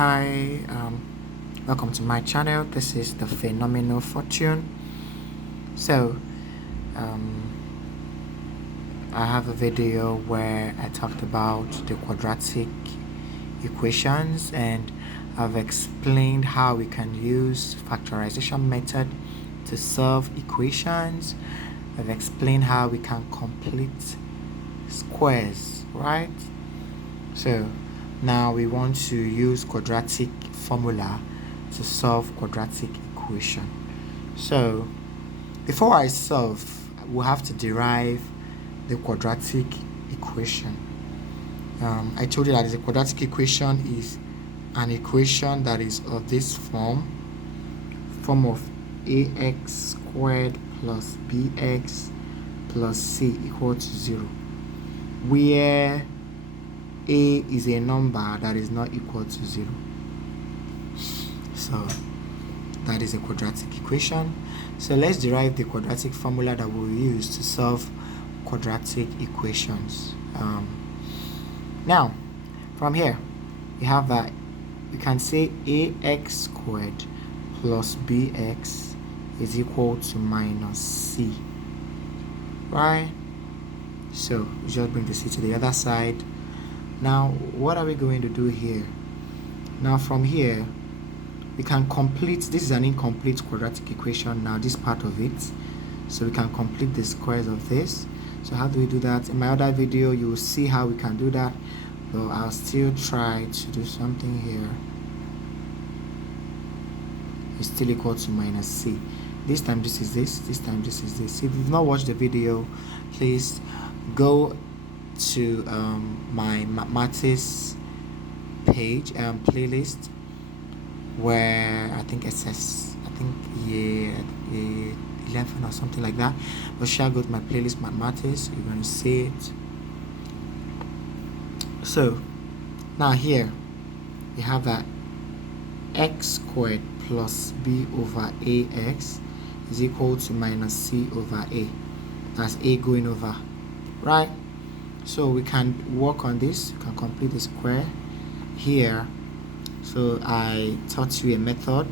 Hi, welcome to my channel. This is the Phenomenal Fortune. So, I have a video where I talked about the quadratic equations, and I've explained how we can use factorization method to solve equations. I've explained how we can complete squares, right? So now we want to use quadratic formula to solve quadratic equation. So before I solve, we'll have to derive the quadratic equation. I told you that the quadratic equation is an equation that is of this form of ax squared plus bx plus c equal to 0, where a is a number that is not equal to 0. So that is a quadratic equation. So let's derive the quadratic formula that we'll use to solve quadratic equations. Now from here we have that we can say ax squared plus bx is equal to minus c, right? So we just bring the c to the other side. Now what are we going to do here? Now from here we can complete, this is an incomplete quadratic equation, now this part of it, so we can complete the squares of this. So how do we do that? In my other video you will see how we can do that, but I'll still try to do something here. It's still equal to minus c. This time this is this, this time this is this. If you've not watched the video, please go to my mathematics page playlist, where I think it says, year 11 or something like that, but shall go to my playlist mathematics, you're going to see it. So now here we have that x squared plus b over ax is equal to minus c over a. That's a going over, right? So we can work on this, we can complete the square here. So I taught you a method.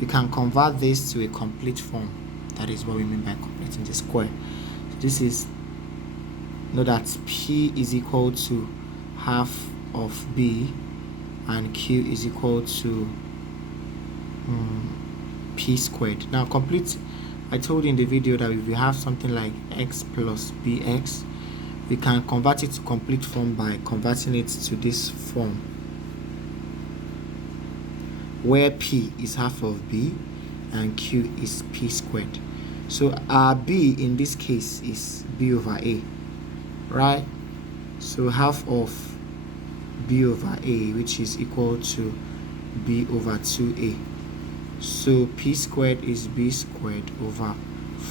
You can convert this to a complete form. That is what we mean by completing the square. So this is, know that p is equal to half of b and q is equal to p squared. Now complete, I told you in the video that if we have something like x plus bx, we can convert it to complete form by converting it to this form, where p is half of b and q is p squared. So our b in this case is b over a, right? So half of b over a, which is equal to b over 2a. So p squared is b squared over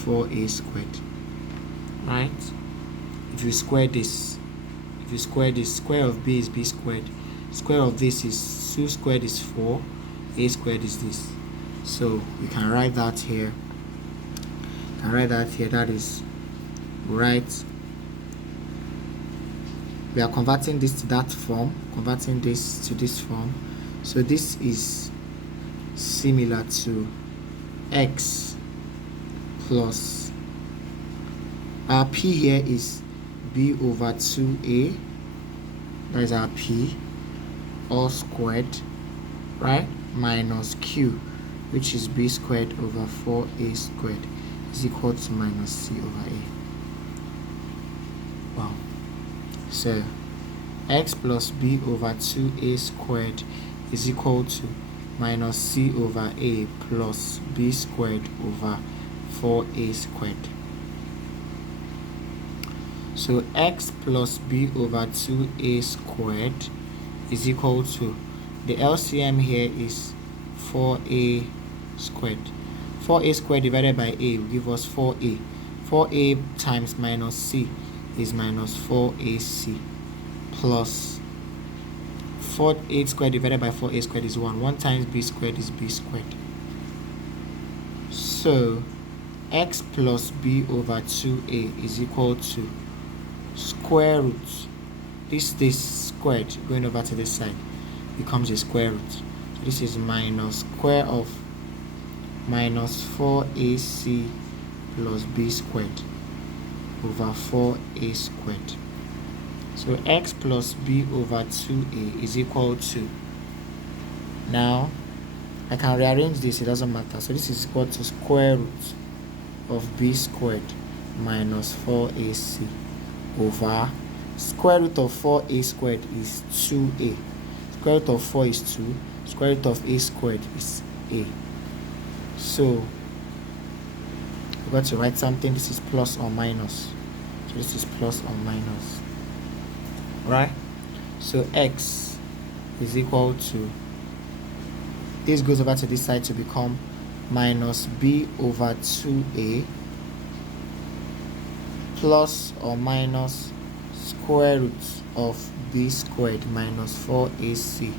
4a squared, right? If you square this, square of b is b squared, square of this is 2 squared is 4, a squared is this. So we can write that here. That is right. We are converting this to that form, converting this to this form. So this is similar to x plus, our p here is b over 2a, that is our p, all squared, right, minus q, which is b squared over 4a squared, is equal to minus c over a. Wow. So x plus b over 2a squared is equal to minus c over a plus b squared over 4a squared. So x plus b over 2a squared is equal to, the LCM here is 4a squared. 4a squared divided by a will give us 4a. 4a times minus c is minus 4ac, plus 4a squared divided by 4a squared is 1. 1 times b squared is b squared. So x plus b over 2a is equal to square root, this squared going over to this side, becomes a square root. So this is minus square of minus 4ac plus b squared over 4a squared. So x plus b over 2a is equal to, now I can rearrange this, it doesn't matter. So this is equal to square root of b squared minus 4ac over square root of 4a squared is 2a. Square root of 4 is 2. Square root of a squared is a. So we've got to write something. This is plus or minus. So this is plus or minus. Right? So x is equal to, this goes over to this side to become minus b over 2a plus or minus square root of b squared minus 4ac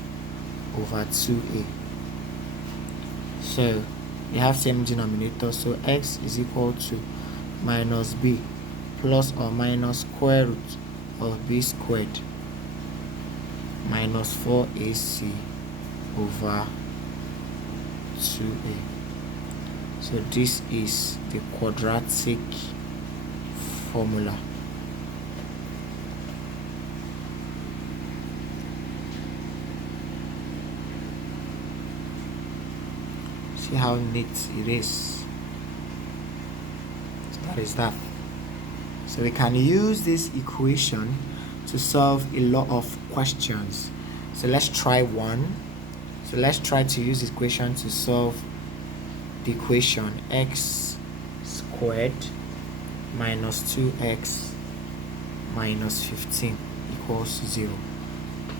over 2a. So you have same denominator, so x is equal to minus b plus or minus square root of b squared minus 4ac over 2a. So this is the quadratic formula. See how neat it is. So that is that. So we can use this equation to solve a lot of questions. So let's try one. So let's try to use this equation to solve the equation x squared minus 2x minus 15 equals 0.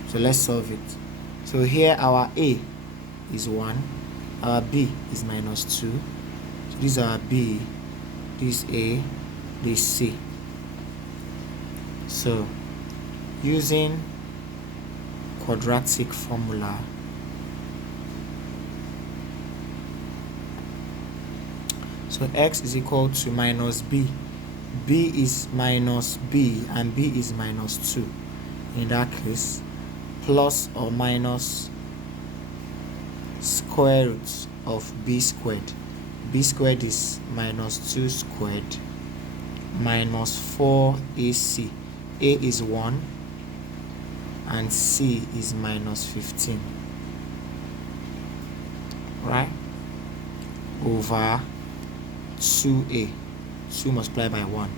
So let's solve it. So here our a is 1, our b is minus 2. So this is our b, this a, this c. So using quadratic formula, so x is equal to minus b. B is minus b and b is minus 2. In that case, plus or minus square root of b squared. B squared is minus 2 squared minus 4ac. A is 1 and c is minus 15. Right? Over 2a. 2 multiplied by 1.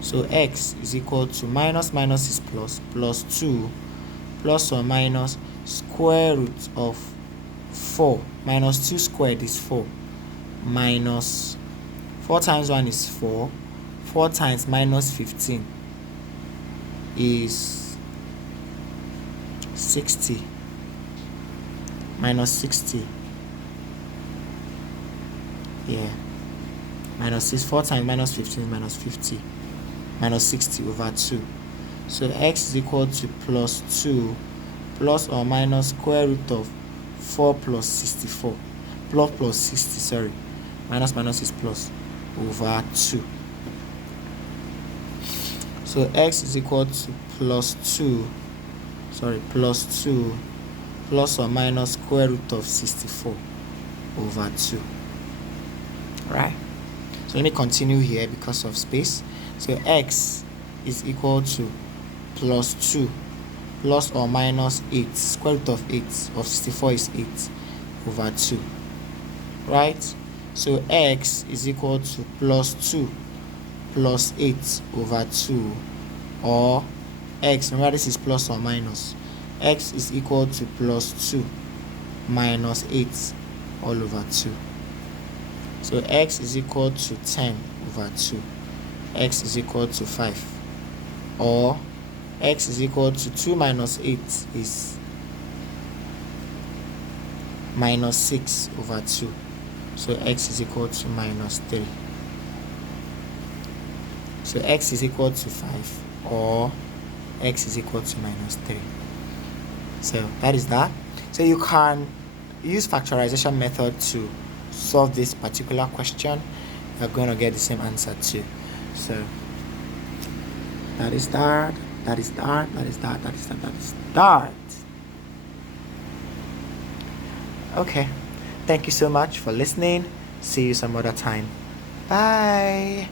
So x is equal to minus is plus 2 plus or minus square root of 4 minus 2 squared is 4 minus 4 times 1 is 4. 4 times minus 15 is 60 minus 60. Yeah. Minus 6, 4 times minus 15 is minus 50. Minus 60 over 2. So x is equal to plus 2 plus or minus square root of 4 plus 64. Plus 60, sorry. Minus is plus over 2. So x is equal to plus 2 plus or minus square root of 64 over 2. Right? So let me continue here because of space. So x is equal to plus 2 plus or minus 8. Square root of 8 of 64 is 8 over 2. Right? So x is equal to plus 2 plus 8 over 2, or x, remember this is plus or minus, x is equal to plus 2 minus 8 all over 2. So x is equal to 10 over 2. X is equal to 5. Or x is equal to 2 minus 8 is minus 6 over 2. So x is equal to minus 3. So x is equal to 5 or x is equal to minus 3. So that is that. So you can use factorization method to solve this particular question. You're going to get the same answer too. So that is that. Okay. Thank you so much for listening. See you some other time. Bye.